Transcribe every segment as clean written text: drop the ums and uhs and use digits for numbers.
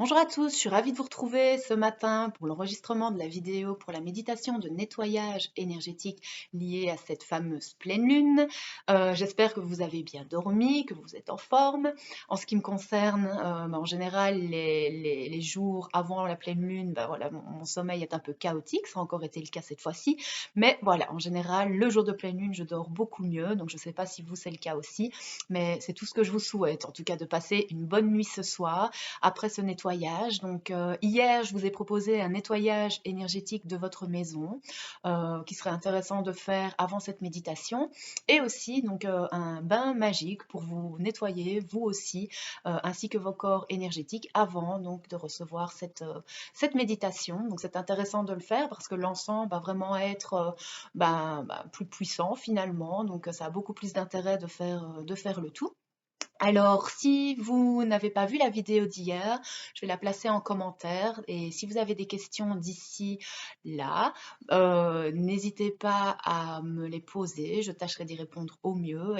Bonjour à tous, je suis ravie de vous retrouver ce matin pour l'enregistrement de la vidéo pour la méditation de nettoyage énergétique liée à cette fameuse pleine lune. J'espère que vous avez bien dormi, que vous êtes en forme. En ce qui me concerne, en général, les jours avant la pleine lune, voilà, mon sommeil est un peu chaotique, ça a encore été le cas cette fois-ci. Mais voilà, en général, le jour de pleine lune, je dors beaucoup mieux. Donc je ne sais pas si vous, c'est le cas aussi, mais c'est tout ce que je vous souhaite, en tout cas de passer une bonne nuit ce soir après ce nettoyage. Donc hier, je vous ai proposé un nettoyage énergétique de votre maison qui serait intéressant de faire avant cette méditation et aussi donc un bain magique pour vous nettoyer vous aussi ainsi que vos corps énergétiques avant donc de recevoir cette méditation. Donc c'est intéressant de le faire parce que l'encens va vraiment être plus puissant finalement. Donc ça a beaucoup plus d'intérêt de faire le tout. Alors, si vous n'avez pas vu la vidéo d'hier, je vais la placer en commentaire et si vous avez des questions d'ici là, n'hésitez pas à me les poser. Je tâcherai d'y répondre au mieux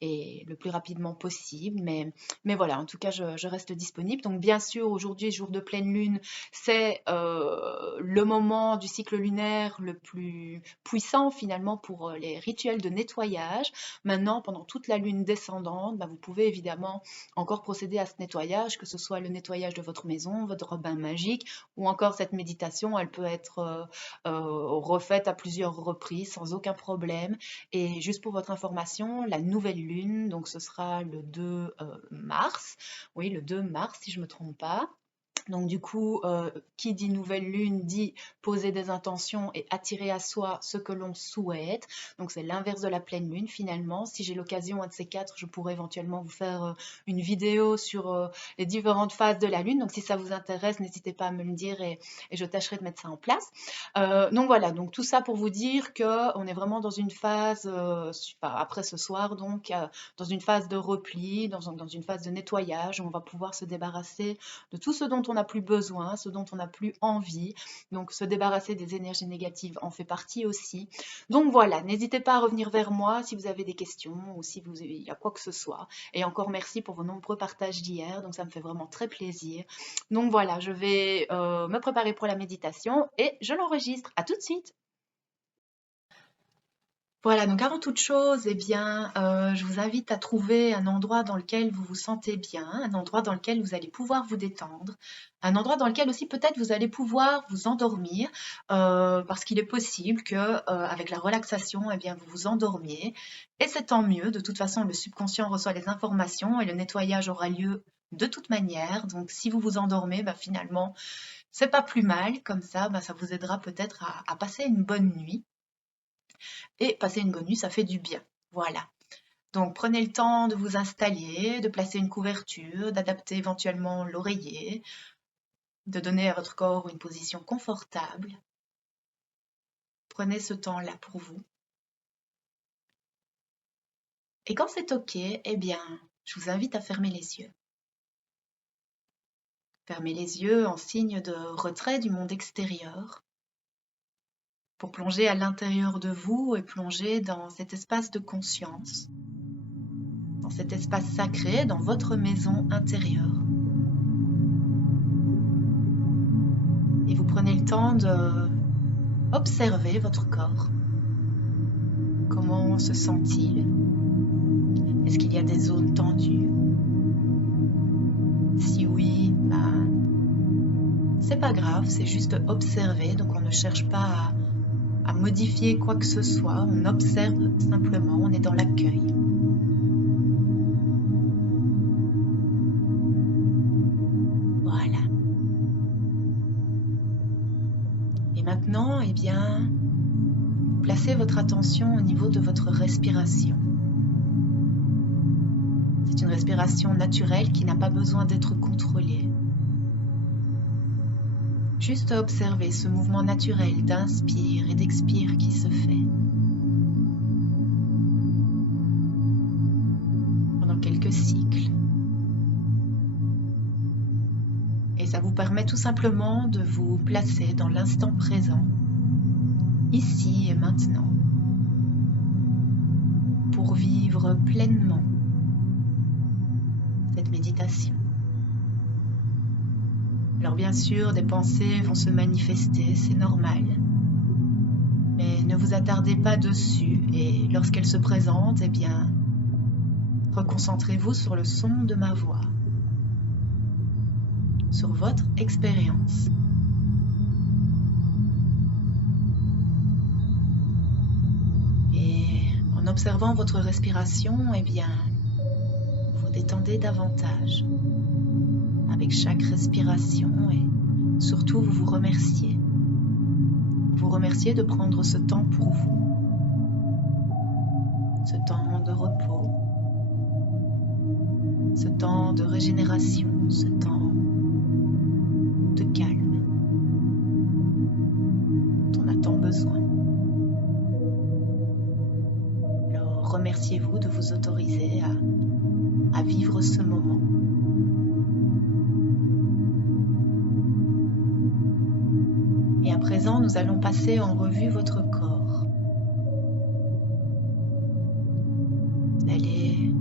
et le plus rapidement possible. Mais voilà, en tout cas, je reste disponible. Donc, bien sûr, aujourd'hui, jour de pleine lune, c'est le moment du cycle lunaire le plus puissant finalement pour les rituels de nettoyage. Maintenant, pendant toute la lune descendante, vous pouvez évidemment encore procéder à ce nettoyage, que ce soit le nettoyage de votre maison, votre bain magique, ou encore cette méditation, elle peut être refaite à plusieurs reprises sans aucun problème. Et juste pour votre information, la nouvelle lune, donc ce sera le 2 mars, oui, le 2 mars si je ne me trompe pas. Donc du coup, qui dit nouvelle lune dit poser des intentions et attirer à soi ce que l'on souhaite. Donc c'est l'inverse de la pleine lune finalement. Si j'ai l'occasion, un de ces quatre, je pourrais éventuellement vous faire une vidéo sur les différentes phases de la lune. Donc si ça vous intéresse, n'hésitez pas à me le dire et je tâcherai de mettre ça en place. Donc voilà, donc tout ça pour vous dire qu'on est vraiment dans une phase, après ce soir, donc dans une phase de repli, dans une phase de nettoyage, où on va pouvoir se débarrasser de tout ce dont on n'a plus besoin, ce dont on n'a plus envie. Donc se débarrasser des énergies négatives en fait partie aussi. Donc voilà, n'hésitez pas à revenir vers moi si vous avez des questions ou si il y a quoi que ce soit. Et encore merci pour vos nombreux partages d'hier, donc ça me fait vraiment très plaisir. Donc voilà, je vais me préparer pour la méditation et je l'enregistre. À tout de suite. Voilà, donc avant toute chose, je vous invite à trouver un endroit dans lequel vous vous sentez bien, un endroit dans lequel vous allez pouvoir vous détendre, un endroit dans lequel aussi peut-être vous allez pouvoir vous endormir, parce qu'il est possible que avec la relaxation, vous vous endormiez, et c'est tant mieux. De toute façon, le subconscient reçoit les informations et le nettoyage aura lieu de toute manière. Donc, si vous vous endormez, finalement, c'est pas plus mal. Comme ça vous aidera peut-être à passer une bonne nuit. Et passer une bonne nuit, ça fait du bien. Voilà. Donc prenez le temps de vous installer, de placer une couverture, d'adapter éventuellement l'oreiller, de donner à votre corps une position confortable. Prenez ce temps-là pour vous. Et quand c'est OK, je vous invite à fermer les yeux. Fermez les yeux en signe de retrait du monde extérieur pour plonger à l'intérieur de vous et plonger dans cet espace de conscience, dans cet espace sacré, dans votre maison intérieure. Et vous prenez le temps de observer votre corps. Comment se sent-il? Est-ce qu'il y a des zones tendues? Si oui, c'est pas grave, c'est juste observer. Donc on ne cherche pas à modifier quoi que ce soit, on observe simplement, on est dans l'accueil. Voilà. Et maintenant, placez votre attention au niveau de votre respiration. C'est une respiration naturelle qui n'a pas besoin d'être contrôlée. Juste observer ce mouvement naturel d'inspire et d'expire qui se fait pendant quelques cycles. Et ça vous permet tout simplement de vous placer dans l'instant présent, ici et maintenant, pour vivre pleinement cette méditation. Alors bien sûr, des pensées vont se manifester, c'est normal. Mais ne vous attardez pas dessus et lorsqu'elles se présentent, eh bien, reconcentrez-vous sur le son de ma voix, sur votre expérience. Et en observant votre respiration, eh bien, vous détendez davantage avec chaque respiration et surtout vous vous remerciez. Vous remerciez de prendre ce temps pour vous, ce temps de repos, ce temps de régénération, ce temps de calme dont on a tant besoin. Alors remerciez-vous de vous autoriser à vivre ce moment. Et à présent, nous allons passer en revue votre corps. Vous allez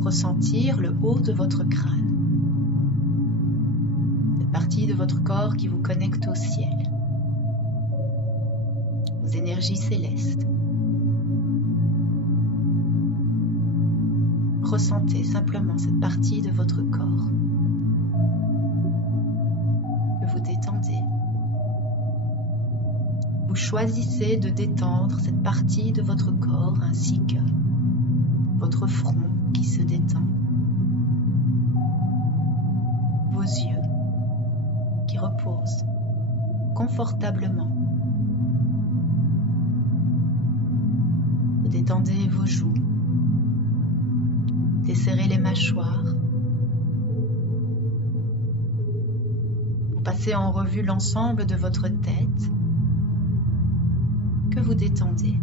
ressentir le haut de votre crâne, cette partie de votre corps qui vous connecte au ciel, aux énergies célestes. Ressentez simplement cette partie de votre corps que vous détendez. Vous choisissez de détendre cette partie de votre corps ainsi que votre front qui se détend, vos yeux qui reposent confortablement. Vous détendez vos joues, desserrez les mâchoires. Vous passez en revue l'ensemble de votre tête que vous détendez.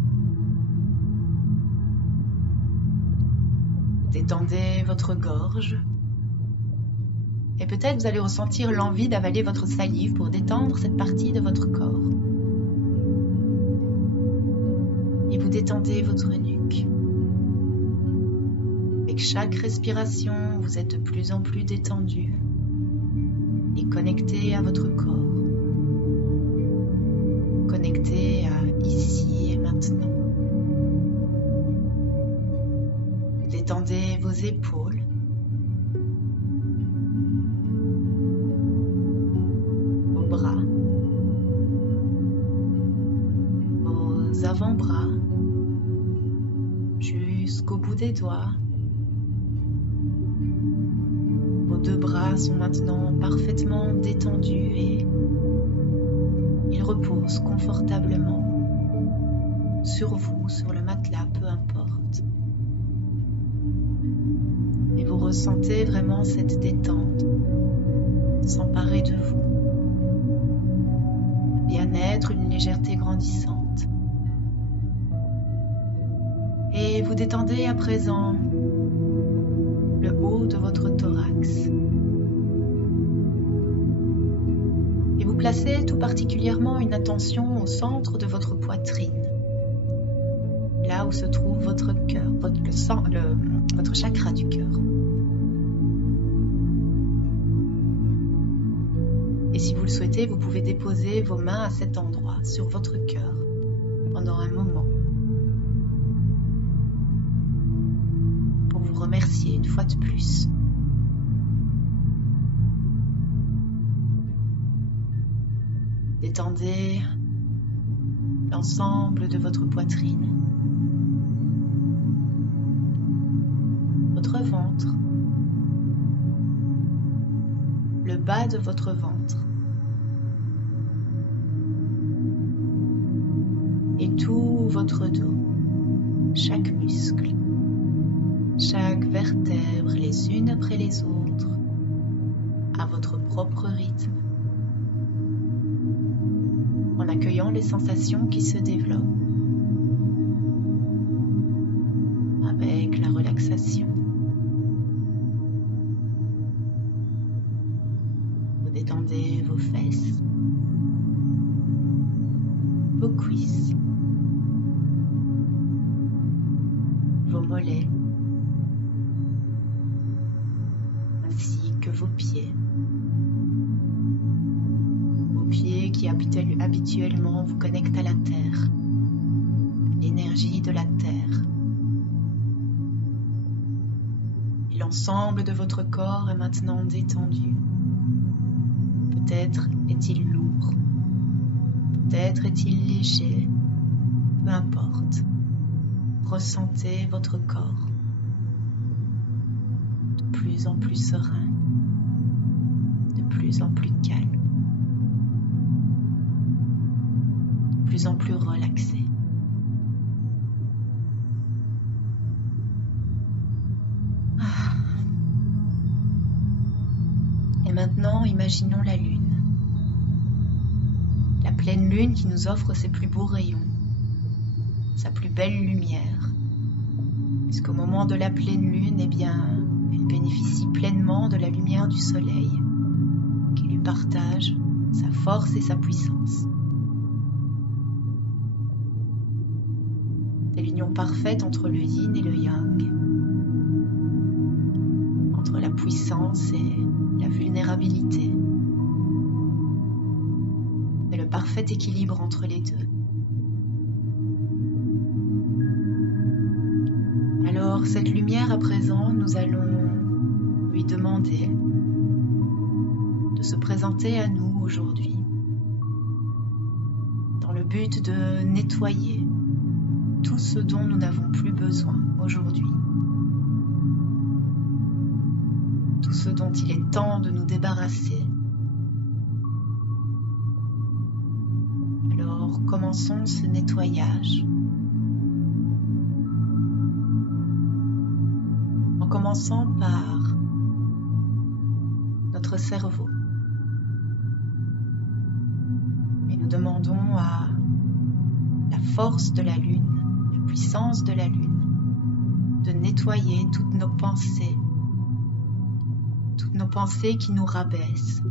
Détendez votre gorge. Et peut-être vous allez ressentir l'envie d'avaler votre salive pour détendre cette partie de votre corps. Et vous détendez votre nuque. Avec chaque respiration, vous êtes de plus en plus détendu et connecté à votre corps. Connecté à ici et maintenant. Vous détendez vos épaules. Vos bras. Vos avant-bras. Jusqu'au bout des doigts. Vos deux bras sont maintenant parfaitement détendus et ils reposent confortablement sur vous, sur le matelas, peu importe. Et vous ressentez vraiment cette détente s'emparer de vous. Un bien-être, une légèreté grandissante. Et vous détendez à présent le haut de votre thorax. Et vous placez tout particulièrement une attention au centre de votre poitrine, là où se trouve votre cœur, votre chakra du cœur. Et si vous le souhaitez, vous pouvez déposer vos mains à cet endroit, sur votre cœur, pendant un moment, pour vous remercier une fois de plus. Détendez l'ensemble de votre poitrine, votre ventre, le bas de votre ventre et tout votre dos, chaque muscle, chaque vertèbre les unes après les autres, à votre propre rythme, en accueillant les sensations qui se développent avec la relaxation. Vous détendez vos fesses, vos cuisses, vos mollets, ainsi que vos pieds. habituellement vous connecte à la Terre, l'énergie de la Terre. Et l'ensemble de votre corps est maintenant détendu. Peut-être est-il lourd, peut-être est-il léger, peu importe. Ressentez votre corps de plus en plus serein, de plus en plus calme, de plus en plus relaxé. Et maintenant, imaginons la Lune. La pleine Lune qui nous offre ses plus beaux rayons, sa plus belle lumière. Puisqu'au moment de la pleine Lune, eh bien, elle bénéficie pleinement de la lumière du Soleil, qui lui partage sa force et sa puissance. C'est l'union parfaite entre le yin et le yang, entre la puissance et la vulnérabilité. C'est le parfait équilibre entre les deux. Alors, cette lumière à présent, nous allons lui demander de se présenter à nous aujourd'hui, dans le but de nettoyer tout ce dont nous n'avons plus besoin aujourd'hui, tout ce dont il est temps de nous débarrasser. Alors, commençons ce nettoyage. En commençant par notre cerveau. Et nous demandons à la force de la Lune, la puissance de la Lune, de nettoyer toutes nos pensées qui nous rabaissent,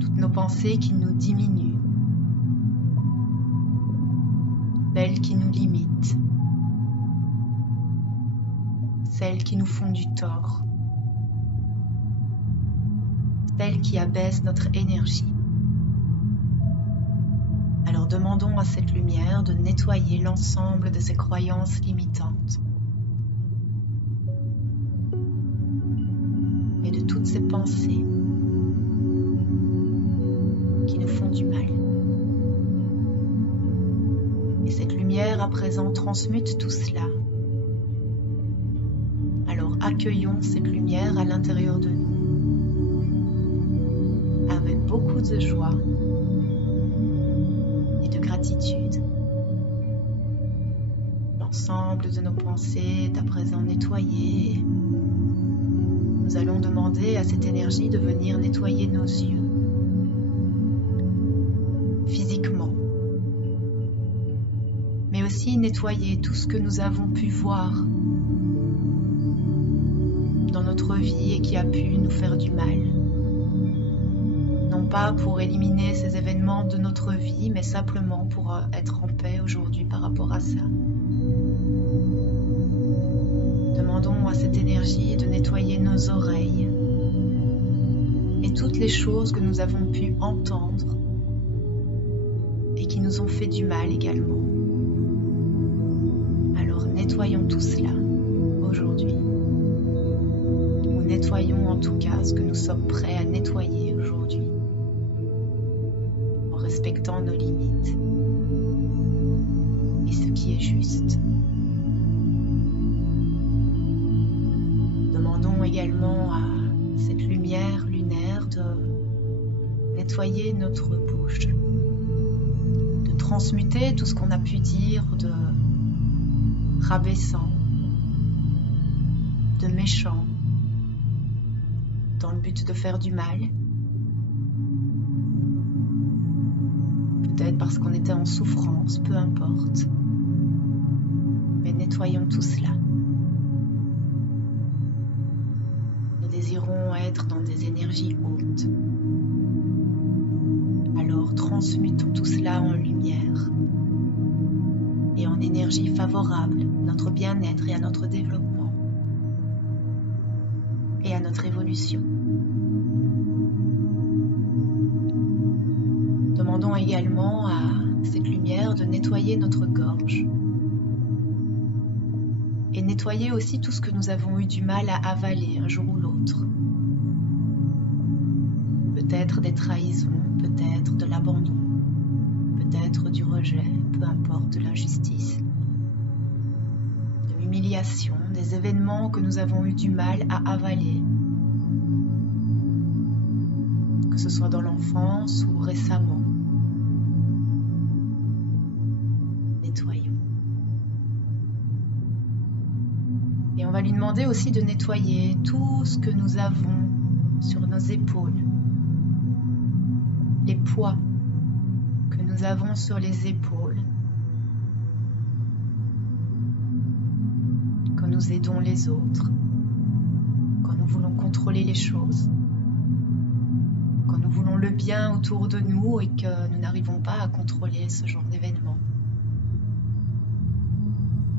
toutes nos pensées qui nous diminuent, celles qui nous limitent, celles qui nous font du tort, celles qui abaissent notre énergie. Alors demandons à cette lumière de nettoyer l'ensemble de ces croyances limitantes et de toutes ces pensées qui nous font du mal. Et cette lumière à présent transmute tout cela. Alors accueillons cette lumière à l'intérieur de nous avec beaucoup de joie et de gratitude. L'ensemble de nos pensées est à présent nettoyé. Nous allons demander à cette énergie de venir nettoyer nos yeux physiquement, mais aussi nettoyer tout ce que nous avons pu voir dans notre vie et qui a pu nous faire du mal. Non pas pour éliminer ces événements de notre vie, mais simplement pour être en paix aujourd'hui par rapport à ça. Demandons à cette énergie de nettoyer nos oreilles et toutes les choses que nous avons pu entendre et qui nous ont fait du mal également. Alors nettoyons tout cela aujourd'hui. Ou nettoyons en tout cas ce que nous sommes prêts à nettoyer aujourd'hui, en respectant nos limites et ce qui est juste. Demandons également à cette lumière lunaire de nettoyer notre bouche, de transmuter tout ce qu'on a pu dire de rabaissant, de méchant, dans le but de faire du mal. Peut-être parce qu'on était en souffrance, peu importe. Mais nettoyons tout cela. Nous désirons être dans des énergies hautes. Alors transmutons tout cela en lumière et en énergie favorable à notre bien-être et à notre développement et à notre évolution. également à cette lumière de nettoyer notre gorge et nettoyer aussi tout ce que nous avons eu du mal à avaler un jour ou l'autre. Peut-être des trahisons, peut-être de l'abandon, peut-être du rejet, peu importe, de l'injustice, de l'humiliation, des événements que nous avons eu du mal à avaler, que ce soit dans l'enfance ou récemment. Nettoyons. Et on va lui demander aussi de nettoyer tout ce que nous avons sur nos épaules, les poids que nous avons sur les épaules, quand nous aidons les autres, quand nous voulons contrôler les choses, quand nous voulons le bien autour de nous et que nous n'arrivons pas à contrôler ce genre d'événement.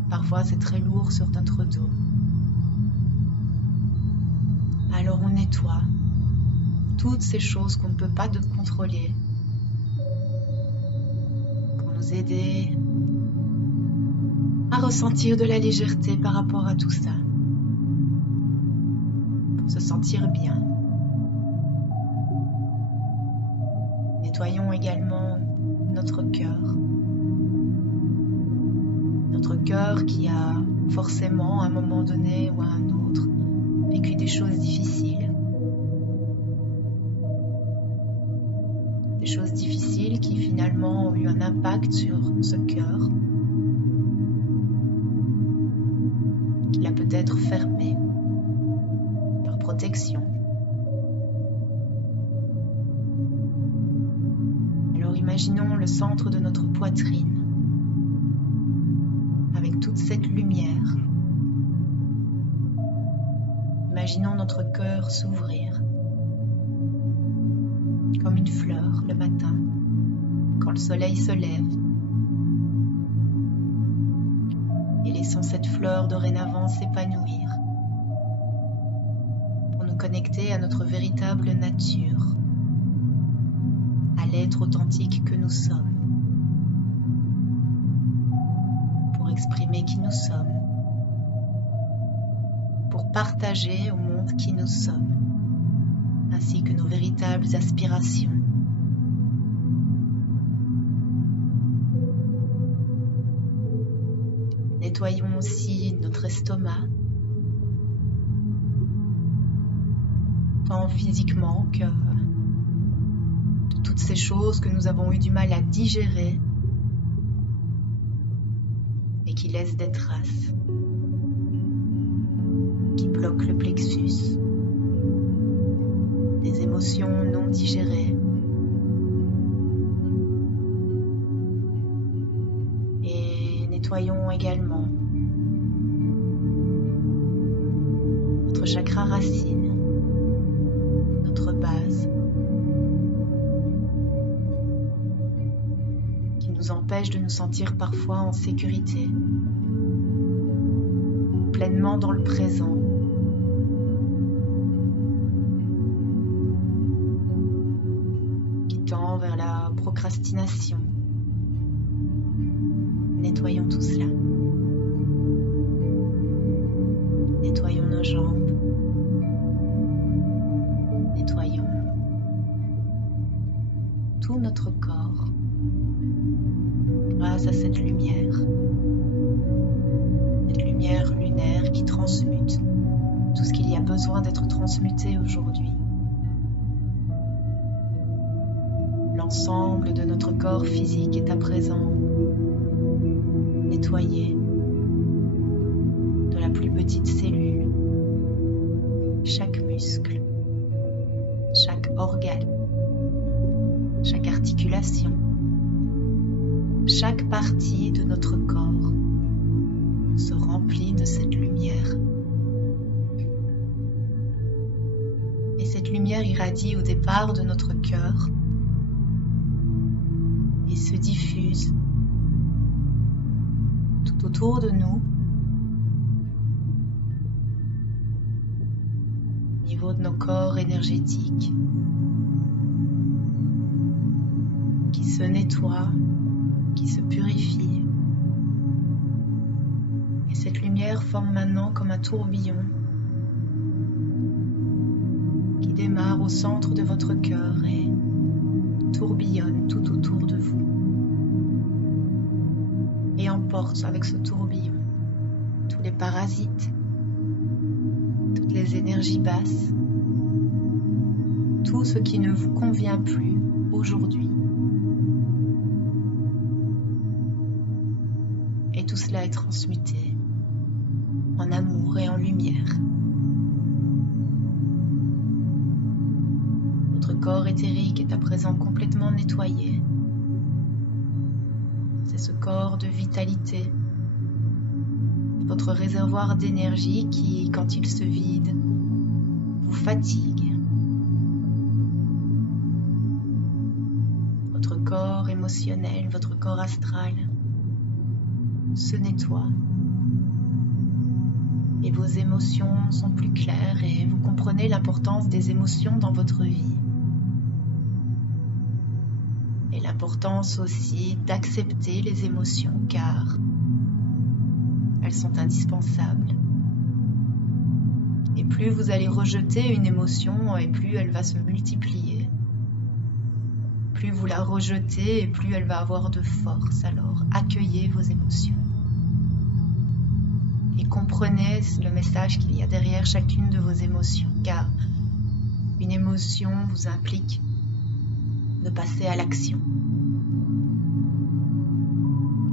Parfois, c'est très lourd sur notre dos. Alors on nettoie toutes ces choses qu'on ne peut pas contrôler pour nous aider à ressentir de la légèreté par rapport à tout ça, pour se sentir bien. Nettoyons également notre cœur qui a forcément à un moment donné ou à un autre vécu des choses difficiles. Des choses difficiles qui finalement ont eu un impact sur ce cœur, qu'il a peut-être fermé par protection. Alors imaginons le centre de notre poitrine avec toute cette lumière. Imaginons notre cœur s'ouvrir comme une fleur le matin quand le soleil se lève. Et laissons cette fleur dorénavant s'épanouir pour nous connecter à notre véritable nature, à l'être authentique que nous sommes, pour exprimer qui nous sommes, pour partager au monde qui nous sommes, ainsi que nos véritables aspirations. Nettoyons aussi notre estomac, tant physiquement que de toutes ces choses que nous avons eu du mal à digérer et qui laissent des traces, qui bloquent le plexus, des émotions non digérées. Et nettoyons également notre chakra racine, notre base, qui nous empêche de nous sentir parfois en sécurité, pleinement dans le présent. Qui tend vers la procrastination. Nettoyons tout cela. Nettoyons nos jambes. Nettoyons tout notre corps grâce à cette lumière lunaire qui transmute tout ce qu'il y a besoin d'être transmuté aujourd'hui. L'ensemble de notre corps physique est à présent nettoyé, de la plus petite cellule, chaque muscle, chaque organe, chaque articulation, chaque partie de notre corps se remplit de cette lumière. Et cette lumière irradie au départ de notre cœur et se diffuse tout autour de nous, au niveau de nos corps énergétiques, qui se nettoie, qui se purifie. Et cette lumière forme maintenant comme un tourbillon qui démarre au centre de votre cœur et tourbillonne tout autour de vous et emporte avec ce tourbillon tous les parasites, toutes les énergies basses, tout ce qui ne vous convient plus aujourd'hui. Et tout cela est transmuté en amour et en lumière. Votre corps éthérique est à présent complètement nettoyé. C'est ce corps de vitalité, votre réservoir d'énergie qui, quand il se vide, vous fatigue. Votre corps émotionnel, votre corps astral se nettoie et vos émotions sont plus claires et vous comprenez l'importance des émotions dans votre vie. Et l'importance aussi d'accepter les émotions car elles sont indispensables. Et plus vous allez rejeter une émotion et plus elle va se multiplier. Plus vous la rejetez et plus elle va avoir de force. Alors accueillez vos émotions. Et comprenez le message qu'il y a derrière chacune de vos émotions, car une émotion vous implique de passer à l'action.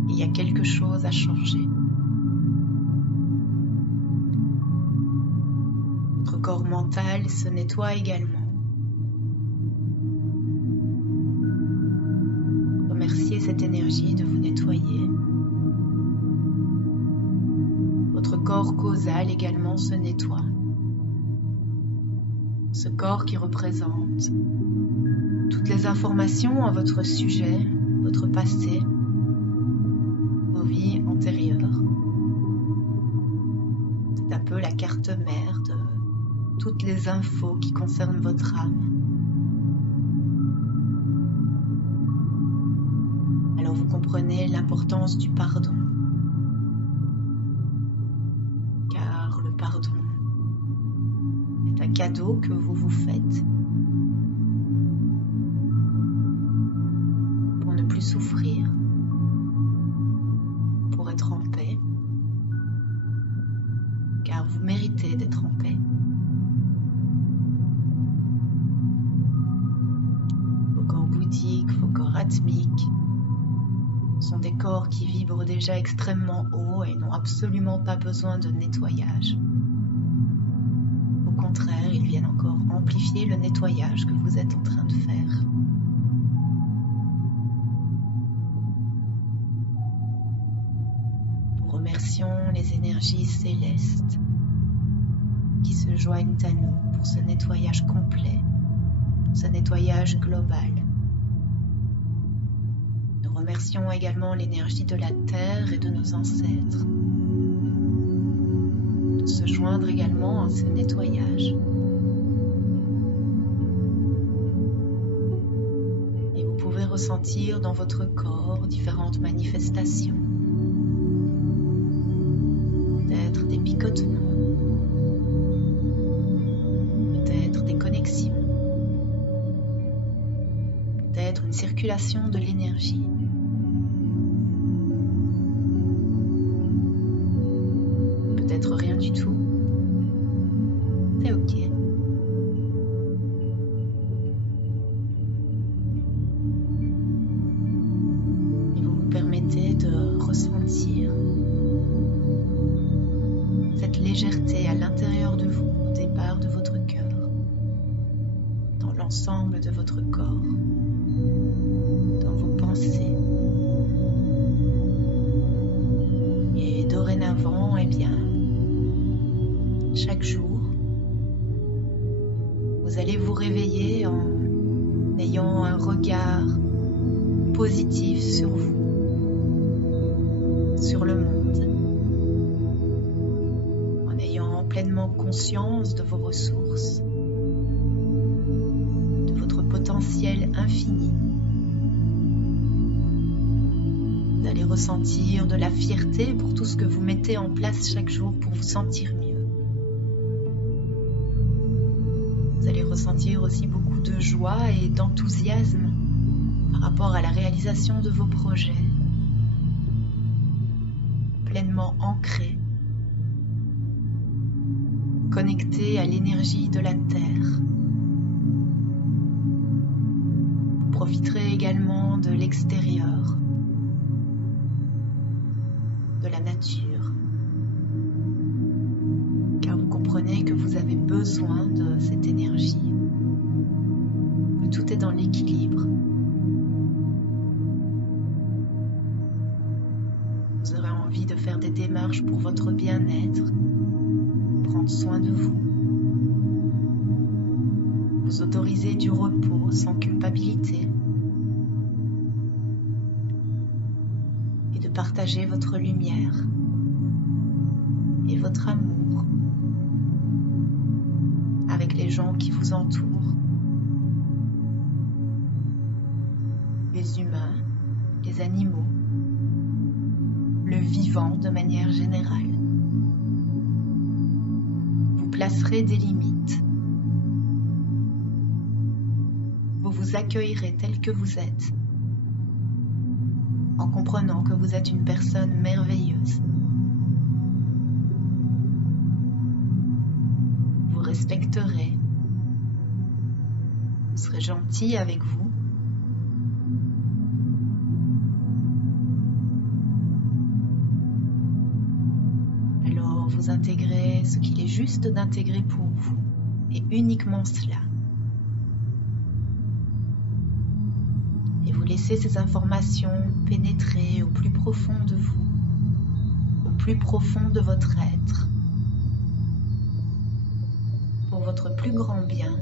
Il y a quelque chose à changer. Votre corps mental se nettoie également. Remerciez cette énergie de vous nettoyer. Votre corps causal également se nettoie. Ce corps qui représente toutes les informations à votre sujet, votre passé, vos vies antérieures. C'est un peu la carte mère de toutes les infos qui concernent votre âme. Alors vous comprenez l'importance du pardon. Car le pardon est un cadeau que vous vous faites pour ne plus souffrir, pour être en paix, car vous méritez d'être en paix. Vos corps bouddhiques, vos corps atmiques sont des corps qui vibrent déjà extrêmement haut et n'ont absolument pas besoin de nettoyage. Au contraire, ils viennent encore amplifier le nettoyage que vous êtes en train de faire. Nous remercions les énergies célestes qui se joignent à nous pour ce nettoyage complet, ce nettoyage global. Nous remercions également l'énergie de la Terre et de nos ancêtres de se joindre également à ce nettoyage. Et vous pouvez ressentir dans votre corps différentes manifestations. Peut-être des picotements, peut-être des connexions, peut-être une circulation de l'énergie. Peut-être rien du tout. C'est ok. Et vous vous permettez de ressentir cette légèreté à l'intérieur de vous, au départ de votre cœur, dans l'ensemble de votre corps, dans vos pensées. Et dorénavant, eh bien, chaque jour, vous allez vous réveiller en ayant un regard positif sur vous, sur le monde, en ayant pleinement conscience de vos ressources, de votre potentiel infini ressentir de la fierté pour tout ce que vous mettez en place chaque jour pour vous sentir mieux. Vous allez ressentir aussi beaucoup de joie et d'enthousiasme par rapport à la réalisation de vos projets, pleinement ancrés, connectés à l'énergie de la Terre. Vous profiterez également de l'extérieur, de la nature, car vous comprenez que vous avez besoin de cette énergie, que tout est dans l'équilibre. Vous aurez envie de faire des démarches pour votre bien-être, prendre soin de vous, vous autoriser du repos sans culpabilité et de partager votre lumière et votre amour avec les gens qui vous entourent, les humains, les animaux, le vivant de manière générale. Vous placerez des limites. Vous vous accueillerez tel que vous êtes, en comprenant que vous êtes une personne merveilleuse. Vous respecterez. Vous serez gentil avec vous. Alors vous intégrez ce qu'il est juste d'intégrer pour vous, et uniquement cela. Et vous laissez ces informations pénétrer au plus profond de vous, au plus profond de votre être, pour votre plus grand bien